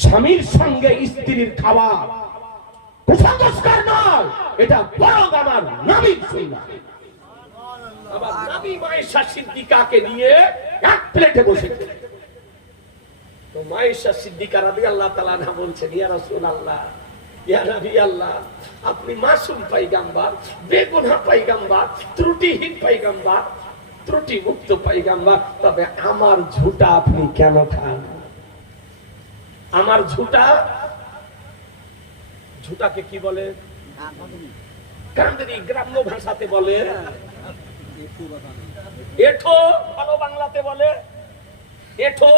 স্বামীর সঙ্গে স্ত্রীর খাওয়া কুসংস্কার নয় এটা বরং আমার নবীর সুন্নাহ আবার নবী মায়েশা সিদ্দিকাকে নিয়ে এক প্লেটে বসেছে তো মায়েশা সিদ্দিকা রাদিয়াল্লাহু তাআলা না বলছেন ইয়া রাসূলুল্লাহ ইয়া নবী আল্লাহ আপনি মাসুম পাইগাম্বার বেগুনাহ পাইগাম্বার ত্রুটিহীন পাইগাম্বার ত্রুটি মুক্ত পাইগাম্বার, তবে আমার ঝুটা আপনি কেন খান? আমার ঝুটা, ঝুটাকে কি বলে? কান্দিনী গ্রাম্য ভাষাতে বলে। এঠো, ভালো বাংলাতে বলে। এঠো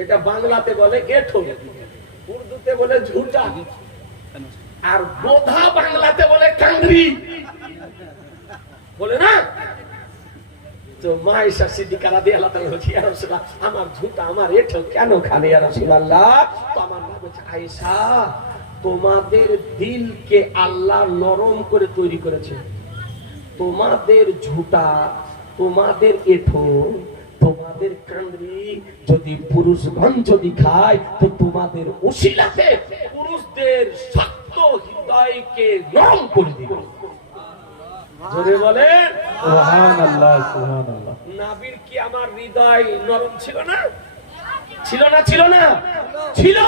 এটা বাংলাতে বলে এঠো। উর্দুতে বলে ঝুটা। আর বোধা বাংলাতে বলে কাংরি বলে, না, তো মা সিদ্দিকা রাদিয়াল্লাহু তাআলা বলছে, ইয়া রাসূলুল্লাহ, আমার ঝুটা আমার এঠো কেন ইয়া রাসূলুল্লাহ? তো আমার নাম হচ্ছে আয়েশা। তোমাদের দিলকে আল্লাহ নরম করে তৈরি করেছে। তোমাদের ঝুটা, তোমাদের এঠো, তোমাদের কান্দ্রি যদি পুরুষ পুরুষগণ যদি খায়, তো তোমাদের উশিলাতে পুরুষদের শক্ত হৃদয়কে নরম করে দিবে। জোরে বলেন। সুবহানাল্লাহ সুবহানাল্লাহ। নাবির কি আমার হৃদয় নরম ছিল না? ছিল না ছিল না? ছিল!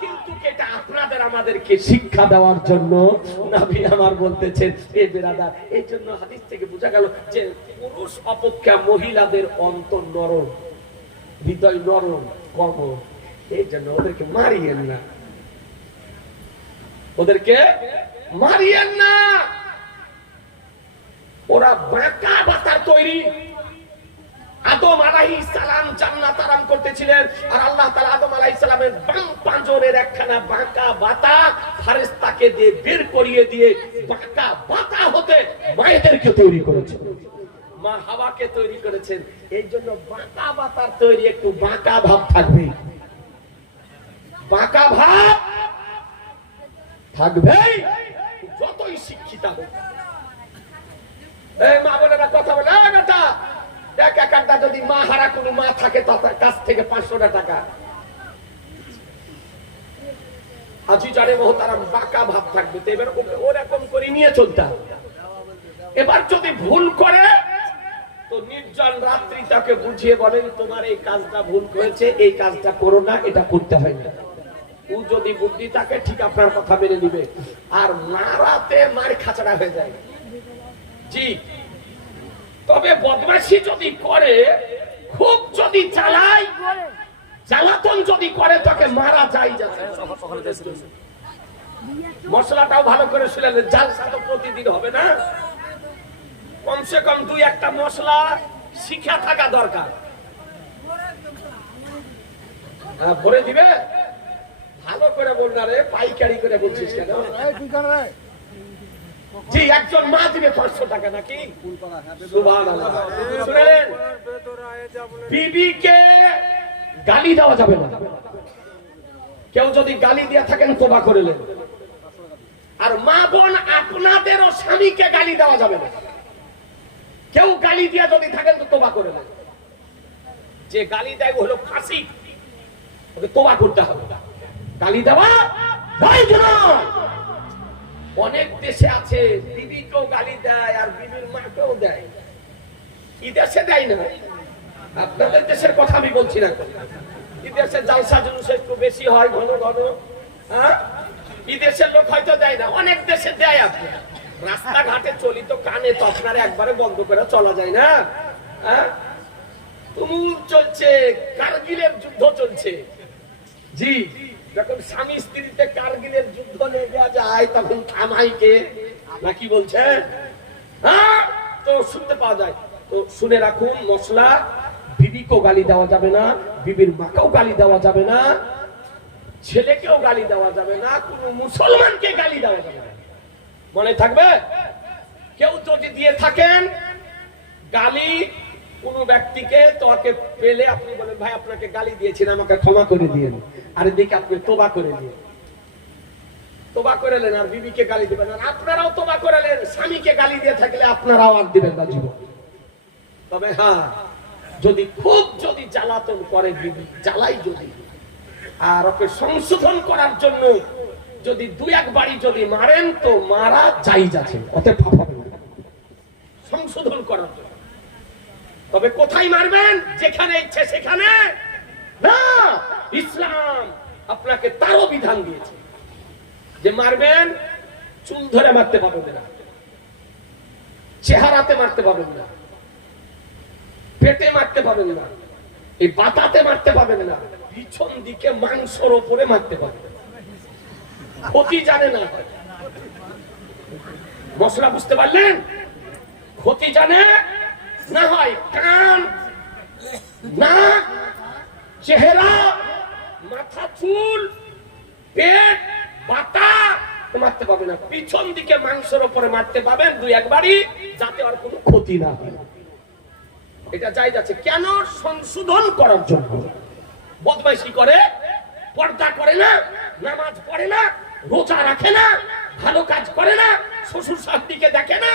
কিন্তু এটা আপনাদের আমাদেরকে শিক্ষা দেওয়ার জন্য নাবি আমার বলতেছেন এ বেরাদার এই জন্য হাদিস থেকে বোঝা গেল যে পুরুষ অপেক্ষা মহিলাদের অন্তর নরম হৃদয় নরম কম এই জন্য ওদেরকে মারিয়েন না। ওদেরকে মারিয়েন না! ওরা বাঁকা বাতার তৈরি। আদম আলাহি সালাম জান্নাত আরাম করতেছিলেন, আর আল্লাহ আদম সালামের বাম একখানা বাঁকা বাতা দিয়ে বের করিয়ে দিয়ে বাঁকা বাতা হতে মায়েদেরকে তৈরি করেছেন মা হাওয়াকে তৈরি করেছেন। এই জন্য বাঁকা বাতার তৈরি একটু বাঁকা ভাব থাকবে। বাঁকা ভাব থাকবে যতই শিক্ষিতা হোক। এই মা কথা বলে বেটা। দেখ একানটা যদি মা হারা কোনো মা থাকে, তার কাছ থেকে পাঁচশোটা টাকা। এবার যদি ভুল করে, তো নির্জন রাত্রি তাকে বুঝিয়ে বলেন তোমার এই কাজটা ভুল করেছে, এই কাজটা করো না, এটা করতে হয় না। ও যদি বুদ্ধি থাকে, ঠিক আপনার কথা মেনে নিবে। আর মারাতে মার খাচড়া হয়ে যায়। জি। তবে বদমাশি যদি করে খুব যদি চালায় জ্বালাতন যদি করে তাকে মারা যায় মশলাটাও ভালো করে শুনলেন জালসা তো প্রতিদিন হবে না। কমসে কম দুই একটা মশলা শিখা থাকা দরকার। হ্যাঁ, ভরে দিবে? ভালো করে বল রে পাইকারি করে বলছিস কেন? জি একজন মা দিবে পাঁচশো টাকা নাকি? বিবিকে গালি দেওয়া যাবে না। কেউ যদি গালি দিয়ে থাকেন তোবা করে নেন। আর মা বোন আপনাদেরও স্বামীকে গালি দেওয়া যাবে না। কেউ গালি দিয়ে যদি থাকেন তো তোবা করে নেন। যে গালি দেয় হলো ফাঁসি। তোবা করতে হবে। গালি দেওয়া। অনেক দেশে আছে বিবিকেও গালি দেয় আর বিবির মাকেও দেয়। কি দেশে দেয় না। আপনাদের দেশের কথা আমি বলছি না। কি দেশে জালসা জুলুস একটু বেশি হয়, ঘন ঘন। হ্যাঁ? দেশের লোক হয়তো দেয় না। অনেক দেশে দেয় রাস্তাঘাটে চলি তো কানে একবারে বন্ধ করে চলা যায় না। হ্যাঁ? তুমুল চলছে, কারগিলের যুদ্ধ চলছে। জি। যখন স্বামী স্ত্রীতে কারগিলের যুদ্ধ লেগে যায়, তখন থামাইকে নাকি বলছে? হ্যাঁ তো শুনতে পাওয়া যায়। তো শুনে রাখুন, মশলা, বিবিকেও গালি দেওয়া যাবে না, বিবির মাকেও গালি দেওয়া যাবে না, ছেলেকেও গালি দেওয়া যাবে না, কোন মুসলমানকে গালি দেওয়া যাবে না। মনে থাকবে? কেউ যদি দিয়ে থাকেন, গালি কোন ব্যক্তিকে তোকে পেলে আপনি বলেন, ভাই, আপনাকে গালি দিয়েছেন আমাকে ক্ষমা করে দিয়েন। আর এদিকে আপনি তোবা করে দিন তোবা করে নেন আর বিবিকে গালি দিবেন। আর আপনারাও তোবা করে নেন স্বামীকে গালি দিয়ে থাকলে আপনারাও আর দিবেন না জীবন। তবে হ্যাঁ যদি খুব যদি জ্বালাতন করে বিবি, জ্বালাই যদি। আর ওকে সংশোধন করার জন্য যদি দু এক বাড়ি যদি মারেন, তো মারা যাই যাচ্ছে। না। সংশোধন করার জন্য। তবে কোথায় মারবেন? যেখানে ইচ্ছে সেখানে। না, ইসলাম আপনাকে তারও বিধান দিয়েছে। যে মারবেন, চুল ধরে মারতে পারবেন না। চেহারাতে মারতে পারবেন না। পেটে মারতে পারবেন না। এই বাতাতে মারতে পারবেন না। পিছন দিকে মাংসর ওপরে মারতে পারবেন ক্ষতি জানে না। মশলা বুঝতে পারলেন? ক্ষতি জানে না হয় কান। না, চেহারা, মাথা চুল, পেট পাতা মারতে পাবে না। পিছন দিকে মাংসের উপরে মারতে পাবেন দুই একবারই, যাতে আর কোনো ক্ষতি না হয়। এটা চাই যাচ্ছে। কেন সংশোধন করার জন্য? বদমাইশি করে, পর্দা করে না, নামাজ পড়ে না, রোজা রাখে না, ভালো কাজ করে না, শ্বশুর শান্তিকে দেখে না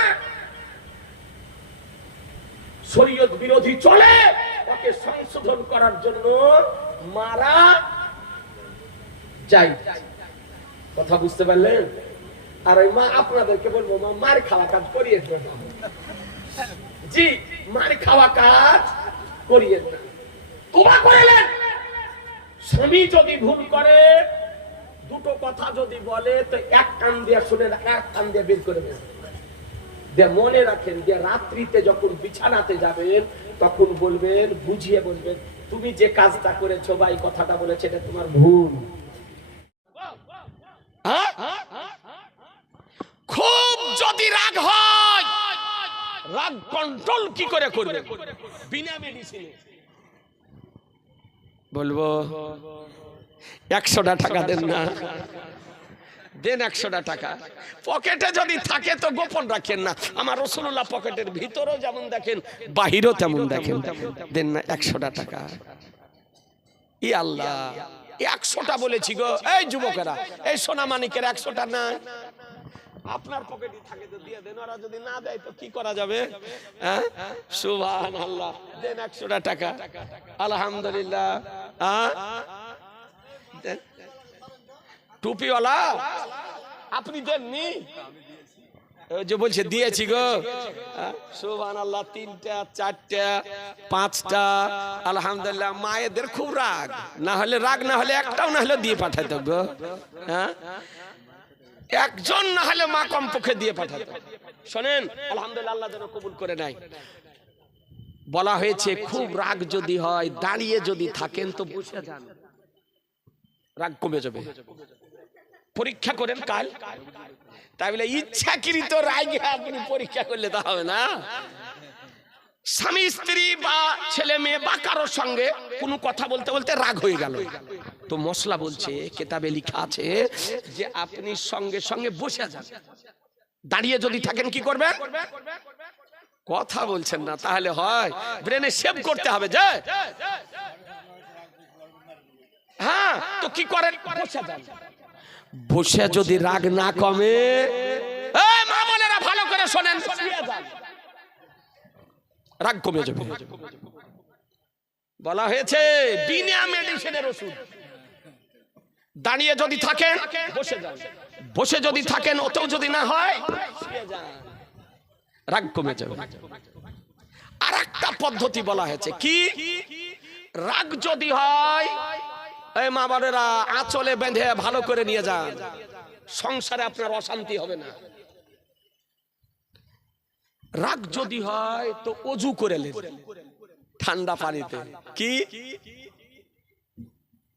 শরীয়ত বিরোধী চলে ওকে সংশোধন করার জন্য মারা যাই কথা বুঝতে পারলেন? আর ওই মা আপনাদেরকে বলব, মা, মার খাওয়া কাজ করিয়ে জি, মার খাওয়া কাজ করিয়ে তোবা করেলেন স্বামী যদি ভুল করে, দুটো কথা যদি বলে, তো এক কান দিয়ে শুনে এক কান দিয়ে বের করে দেবেন যে মনে রাখেন যে রাত্রিতে যখন বিছানাতে যাবেন তখন বলবেন বুঝিয়ে বলবেন তুমি যে কাজটা করেছ বা এই কথাটা বলেছে এটা তোমার ভুল। হ্যাঁ? খুব যদি রাগ হয় রাগ কন্ট্রোল কি করে করবে? বিনা মেডিসিনে বলব একশোটা টাকা দেন না। দেন একশোটা টাকা। পকেটে যদি থাকে তো গোপন রাখেন না। আমার রসুল্লাহ পকেটের ভিতরেও যেমন দেখেন, বাহিরেও তেমন দেখেন। দেন না একশোটা টাকা। ই আল্লাহ, একশোটা বলেছি গো। এই যুবকেরা, এই সোনা মানিকের একশোটা না। আপনার পকেটে থাকে তো দিয়ে দেন, ওরা যদি না দেয় তো কি করা যাবে? হ্যাঁ? সুবহান আল্লাহ দেন একশোটা টাকা। আলহামদুলিল্লাহ। দেন। টুপিওয়ালা? আপনি দেননি? যে বলছে, দিয়েছি গো। সুবান আল্লাহ তিনটা, চারটা, পাঁচটা। আলহামদুলিল্লাহ, মায়েদের খুব রাগ। না হলে রাগ, না হলে একটাও না হলে দিয়ে পাঠাতো গো। হ্যাঁ একজন না হলে মা কমপক্ষে দিয়ে পাঠাতো। শোনেন, আলহামদুলিল্লাহ, আল্লাহ যেন কবুল করে নাই বলা হয়েছে, খুব রাগ যদি হয়, দাঁড়িয়ে যদি থাকেন, তো বসে যান। রাগ কমে যাবে। পরীক্ষা করেন কাল। তাই বলে ইচ্ছাকৃত রাগে আপনি পরীক্ষা করলে তা হবে না। স্বামী, স্ত্রী বা ছেলে মেয়ে বা কারোর সঙ্গে কোনো কথা বলতে বলতে রাগ হয়ে গেল। তো মশলা বলছে, কেতাবে লেখা আছে যে আপনি সঙ্গে সঙ্গে বসে যান। দাঁড়িয়ে যদি থাকেন কি করবেন? কথা বলছেন না, তাহলে হয়। ব্রেনে সেভ করতে হবে যে হ্যাঁ তো কি করেন? বসে যান। বসে যদি রাগ না কমে। ভালো করে শোনেন। রাগ কমে যাবে। বলা হয়েছে, বিনা মেডিসিনের ওষুধ। দাঁড়িয়ে যদি থাকেন, বসে যান। বসে যদি থাকেন, ওতেও যদি না হয়, রাগ কমে যাবে। আর পদ্ধতি বলা হয়েছে, কি? রাগ যদি হয় এই মা বাবারা, আঁচলে বেঁধে ভালো করে নিয়ে যান। সংসারে আপনার অশান্তি হবে না। রাগ যদি হয়, তো অজু করে নেন। ঠান্ডা পানিতে। কি?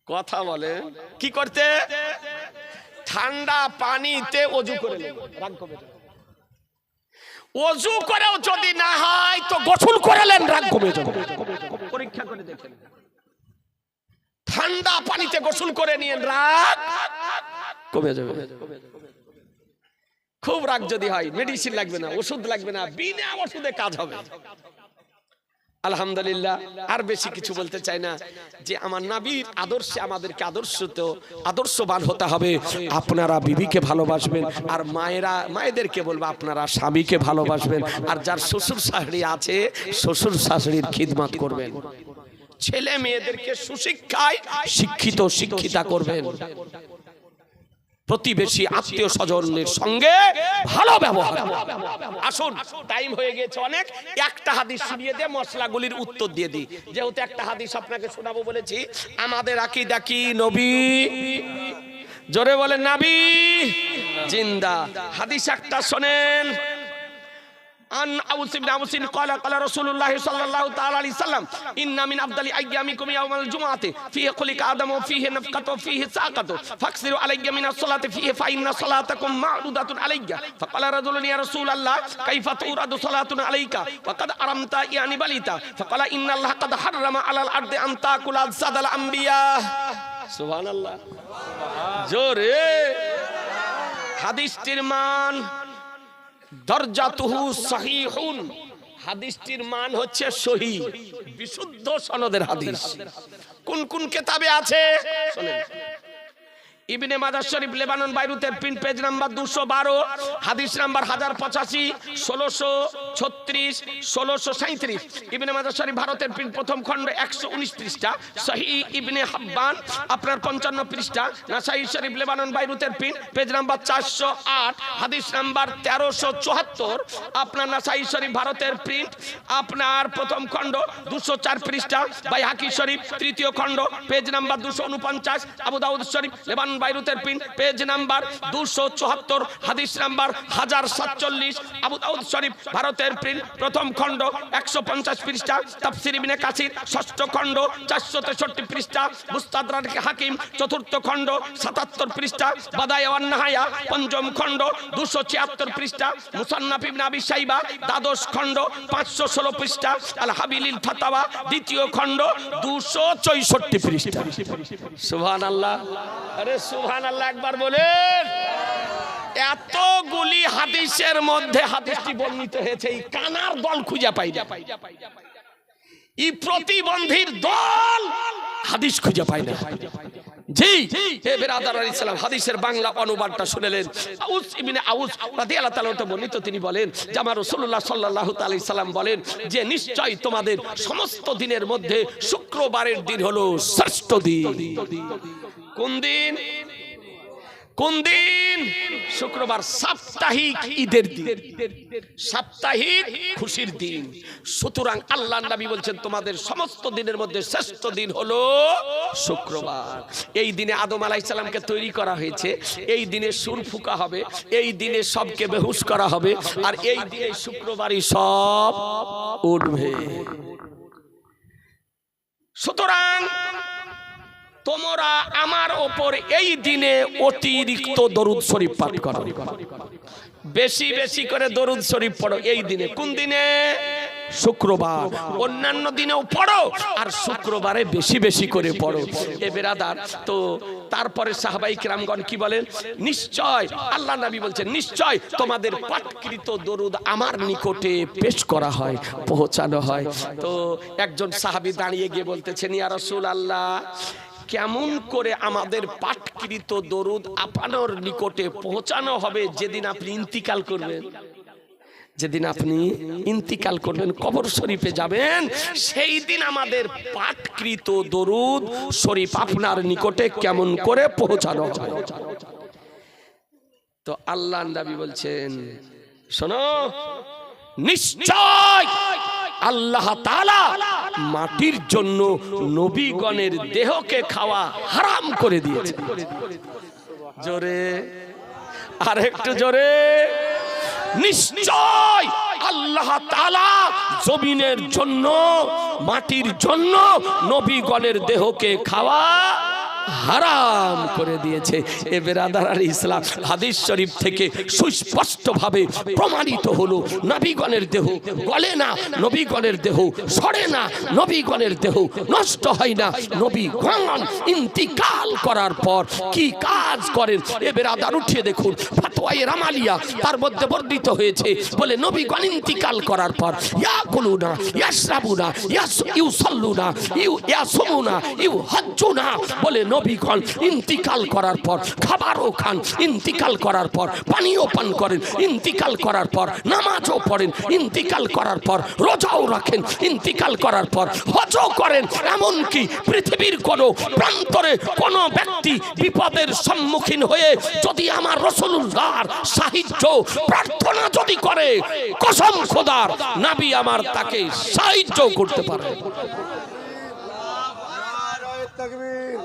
কথা বলে। কি করতে? ঠান্ডা পানিতে অজু করে নেন। অজু করেও যদি না হয়, তো গোসল করেলেন রাগ কমে পরীক্ষা করে দেখেন। ঠান্ডা পানিতে গোসল করে নিয়ে রাগ কমে যাবে। খুব রাগ যদি হয় মেডিসিন লাগবে না, ওষুধ লাগবে না, বিনা ওষুধে কাজ হবে। আলহামদুলিল্লাহ, আর বেশি কিছু বলতে চাই না, যে আমার নাবির আদর্শে আমাদেরকে আদর্শ তো আদর্শবান হতে হবে। আপনারা বিবিকে ভালোবাসবেন, আর মায়েরা, মায়েদেরকে বলব, আপনারা স্বামীকে ভালোবাসবেন, আর যার শ্বশুর শাশুড়ি আছে, শ্বশুর শাশুড়ির খিদমাত করবেন। ছেলে মেয়েদেরকে সুশিক্ষায় শিক্ষিত, শিক্ষিতা করবেন। প্রতিবেশী, আত্মীয় স্বজনের সঙ্গে ভালো ব্যবহার। আসুন টাইম হয়ে গেছে অনেক। একটা হাদিস শুনিয়ে দিয়ে মশলাগুলির উত্তর দিয়ে দিই। যেহেতু একটা হাদিস আপনাকে শোনাবো বলেছি, আমাদের আকিদা কি নবী? জোরে বলেন, নাবি। জিন্দা। হাদিস একটা শোনেন। عن أوس بن أوس قال قال رسول الله صلى الله تعالى عليه وسلم إن من أفضل أيامكم يوم الجمعة فيه خلق آدم وفيه نفقة وفيه ساقة فاكثروا علي من الصلاة فيه فإن صلاتكم معروضة علي فقال رجل يا رسول الله كيف تورد صلاة عليك وقد أرمت يعني بليت فقال إن الله قد حرم على الأرض أن تأكل أجساد الأنبياء سبحان الله জোরে হাদিসটির মান দরজাতুহু সহিহুন। হাদিসটির মান হচ্ছে সহি বিশুদ্ধ সনদের হাদিস। কোন কোন কেতাবে আছে? শোনেন। ইবনে মাজার শরীফ লেবানন, বাইরুতের প্রিন্ট পেজ নাম্বার দুশো বারো, হাদিস নাম্বার হাজার পঁচাশি, ষোলোশো ছত্রিশ, ষোলোশো সাঁত্রিশ ইবনে মাজার শরীফ ভারতের প্রিন্ট প্রথম খণ্ড একশো উনিশ পৃষ্ঠা। সহি ইবনে হাব্বান, আপনার পঞ্চান্ন পৃষ্ঠা। নাসাই শরীফ লেবানন, বাইরুতের প্রিন্ট পেজ নাম্বার চারশো আট, হাদিস নাম্বার তেরোশো চুয়াত্তর। আপনার নাসাই শরীফ ভারতের প্রিন্ট আপনার প্রথম খণ্ড দুশো চার পৃষ্ঠা। বাই হাকি শরীফ, তৃতীয় খণ্ড পেজ নাম্বার দুশো উনপঞ্চাশ। আবু দাউদ শরীফ লেবানন বাইরুতের প্রিন্ট পেজ নাম্বার দুশো চুয়াত্তর, হাদিস নাম্বার হাজার সাতচল্লিশ, আবু দাউদ শরীফ, ভারতের প্রিন্ট প্রথম খণ্ড, একশো পঞ্চাশ পৃষ্ঠা, তাফসির ইবনে কাসির, ষষ্ঠ খণ্ড, চারশো তেষট্টি পৃষ্ঠা মুস্তাদরাক হাকিম, চতুর্থ খণ্ড, সাতাত্তর পৃষ্ঠা, বাদায় নাহায়া, পঞ্চম খণ্ড, দুশো ছিয়াত্তর পৃষ্ঠা, মুসান্নাফ ইবনে আবি সাইবা দ্বাদশ খণ্ড, পাঁচশো ষোলো পৃষ্ঠা আল হাবিলিল ফাতাওয়া, দ্বিতীয় খণ্ড, দুশো চৌষট্টি পৃষ্ঠা। সুবহান আল্লাহ আরে সুবহান আল্লাহ একবার বলেন। এতগুলি হাদিসের মধ্যে হাদিসটি বর্ণিত হয়েছে, এই কানার দল খুঁজে পাই এই প্রতিবন্ধীর দল হাদিস খুঁজে পায় না। জি, হে বেরাদার আলাইহিস সালাম, হাদিসের বাংলা অনুবাদটা শুনেলেন। আউস ইবনে আউস রাদিয়াল্লাহু তাআলা বর্ণিত, তিনি বলেন যে আমার রাসূলুল্লাহ সাল্লাল্লাহু তাআলা সাল্লাম বলেন যে, নিশ্চয় তোমাদের সমস্ত দিনের মধ্যে শুক্রবারের দিন হলো শ্রেষ্ঠ দিন। কোন দিন? কোন দিন? শুক্রবার সাপ্তাহিক ঈদের দিন। সাপ্তাহিক খুশির দিন। সুতরাং আল্লাহ নবী বলছেন, তোমাদের সমস্ত দিনের মধ্যে শ্রেষ্ঠ দিন হলো শুক্রবার। এই দিনে আদম আলাইহিস সালামকে তৈরি করা হয়েছে। এই দিনে সুর ফুকা হবে। এই দিনে সবকে বেহুশ করা হবে। আর এই দিনে শুক্রবারই সব উঠবে। সুতরাং তোমরা আমার ওপর এই দিনে অতিরিক্ত দরুদ শরীফ পাঠ করো। বেশি বেশি করে দরুদ শরীফ পড়ো এই দিনে। কোন দিনে? শুক্রবার। অন্যান্য দিনেও পড়ো আর শুক্রবারে বেশি বেশি করে পড়ো। এ বেরাদার, তো তারপরে সাহাবাই কিরামগণ কি বলেন? নিশ্চয়, আল্লাহ নবী বলছেন, নিশ্চয় তোমাদের পাঠকৃত দরুদ আমার নিকটে পেশ করা হয়, পৌঁছানো হয়। তো একজন সাহাবী দাঁড়িয়ে গিয়ে বলতেছেন, ইয়া রাসূল আল্লাহ কেমন করে আমাদের পাঠকৃত দরুদ আপনার নিকটে পৌঁছানো হবে যেদিন আপনি ইন্তিকাল করবেন? যেদিন আপনি ইন্তিকাল করবেন, কবর শরীফে যাবেন, সেই দিন আমাদের পাঠকৃত দরুদ শরীফ আপনার নিকটে কেমন করে পৌঁছানো হবে? তো আল্লাহ নবী বলছেন, শোনো, নিশ্চয় আল্লাহ তাআলা মাটির জন্য নবীগণের দেহকে খাওয়া হারাম করে দিয়েছে। জোরে আর একটু জোরে। নিশ্চয় আল্লাহ তালা জমিনের জন্য, মাটির জন্য নবীগণের দেহকে খাওয়া হারাম করে দিয়েছে। এ বেরাদার ইসলাম হাদিস শরীফ থেকে সুস্পষ্টভাবে প্রমাণিত হলো, নবীগণের দেহ গলে না, নবীগণের দেহ সরে না, নবীগণের দেহ নষ্ট হয় না। ইন্তিকাল করার পর কি কাজ করেন? এ বেরাদার উঠিয়ে দেখুন, ফাতোয়ায়ে রামালিয়া তার মধ্যে বর্ণিত হয়েছে বলে নবীগণ ইন্তিকাল করার পর, ইয়া কুলুনা, ইয়াশরাবুনা, ইয়াস, ইউসাল্লুনা, ইউ, ইয়াসুমুনা ইউ হজ্জুনা বলে নবীগণ ইন্তিকাল করার পর, খাবারও খান, ইন্তিকাল করার পর, পানীয় পান করেন, ইন্তিকাল করার পর, নামাজও পড়েন, ইন্তিকাল করার পর, রোজাও রাখেন, ইন্তিকাল করার পর, হজও করেন। এমনকি পৃথিবীর কোনো প্রান্তরে কোনো ব্যক্তি বিপদের সম্মুখীন হয়ে যদি আমার রসুল্লাহর সাহিত্য প্রার্থনা যদি করে, কসম খোদার, নাবি আমার তাকে সাহিত্য করতে পারে। তকবীর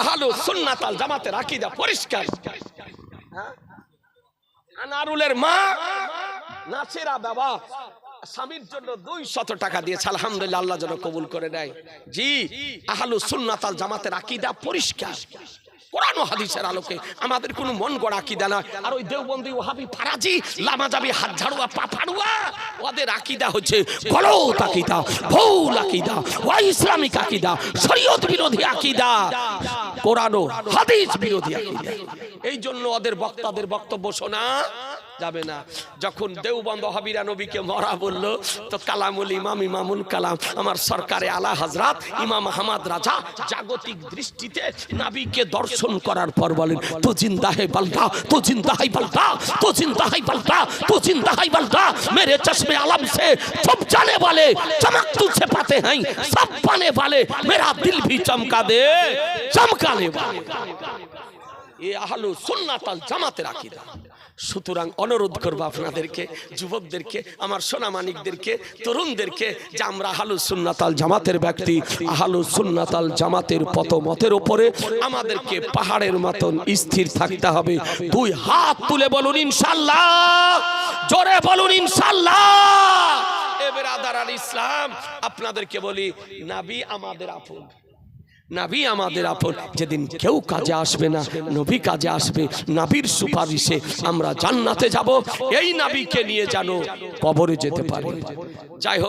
আহালু সুন্নাতাল জামাতের আকিদা পরিষ্কার। আনারুলের মা, নাসিরা বাবা, স্বামীর জন্য দুই শত টাকা দিয়েছে, আলহামদুলিল্লাহ, আল্লাহ যেন কবুল করে নেয়। জি, আহালু সুন্নাতাল জামাতের আকিদা পরিষ্কার। কোরআন হাদিসের আলোকে আমাদের কোনো মন গড়া আকিদা না। আর ওই দেওবন্দি ওহাবি ফারাজি, লামা যাবি হাত ঝাড়ুয়া, পা ফাড়ুয়া, ওদের আকিদা হচ্ছে গলত আকিদা, ভুল আকিদা ও ইসলামিক আকিদা, শরীয়ত বিরোধী আকিদা, কোরআন হাদিস বিরোধী আকিদা। এই জন্য ওদের বক্তাদের বক্তব্য শোনা যাবে না। যখন দেওবন্দ হাবিরা নবীকে মরা বলল, তো কালামুল ইমাম, ইমামুল কালাম, আমার সরকারে আলা হাজরাত ইমাম আহমাদ রাজা জাগতিক দৃষ্টিতে নাবিকে দর্শন করার পর বলেন, তো জিন্দাহে বালদা, তো জিন্দাহাই বালদা, তো জিন্দাহাই বালদা, তো জিন্দাহাই বালদা, মেরে চশমে আলম সে সব জানে বলে চমক তুছে পাতে হাই, সব পানে বলে, মেরা দিল ভি চমকা দে চমকানে বলে। এ আহলু সুন্নাত আল জামাতের আকীদা। সুতরাং অনুরোধ করব আপনাদেরকে, যুবকদেরকে, আমার সোনামানিকদেরকে, তরুণদেরকে যে আমরা আহালু সুন্নাতাল জামাতের ব্যক্তি আহালু সুন্নাতাল জামাতের পতমতের ওপরে আমাদেরকে পাহাড়ের মতন স্থির থাকতে হবে। দুই হাত তুলে বলুন ইনশাল্লাহ জোরে বলুন ইনশাল্লাহ এবার আদার আল ইসলাম, আপনাদেরকে বলি, নাবি আমাদের আপন। নাবি আমাদের আপন। যেদিন কেউ কাজে আসবে না, নবী কাজে আসবে, নাবির সুপারিশে আমরা জান্নাতে যাব। এই নাবিকে নিয়ে জানো কবরে যেতে পারি। যাই হোক